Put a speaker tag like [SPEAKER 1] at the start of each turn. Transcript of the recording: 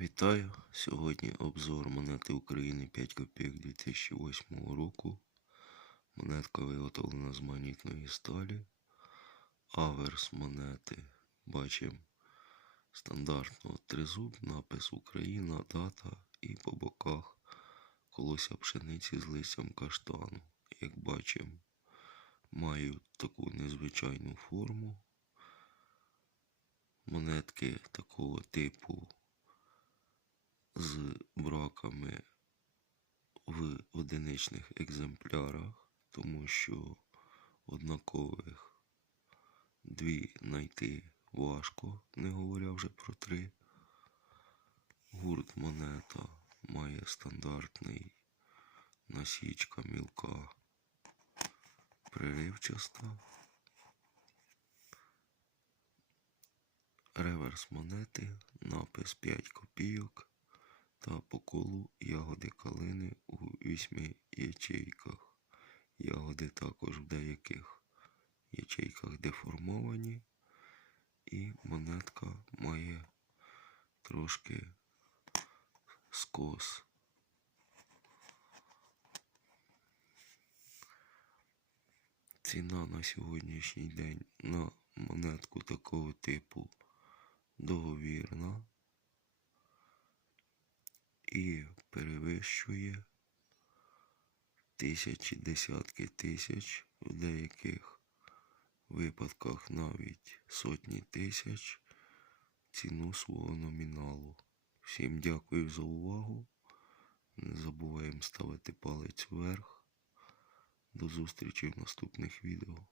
[SPEAKER 1] Вітаю! Сьогодні обзор монети України 5 копійок 2008 року. Монетка виготовлена з магнітної сталі. Аверс монети. Бачимо стандартно тризуб, напис Україна, дата і по боках колося пшениці з листям каштану. Як бачимо, мають таку незвичайну форму. Монетки такого типу з браками в одиничних екземплярах, тому що однакових дві знайти важко, не говоря вже про три. Гурт монета має стандартний насічка мілка приривчаста. Реверс монети, напис 5 копійок та по колу ягоди калини у вісьми ячейках. Ягоди також в деяких ячейках деформовані, і монетка має трошки скос. Ціна на сьогоднішній день на монетку такого типу договірна і перевищує тисячі десятки тисяч, в деяких випадках навіть сотні тисяч ціну свого номіналу. Всім дякую за увагу. Не забуваємо ставити палець вверх. До зустрічі в наступних відео.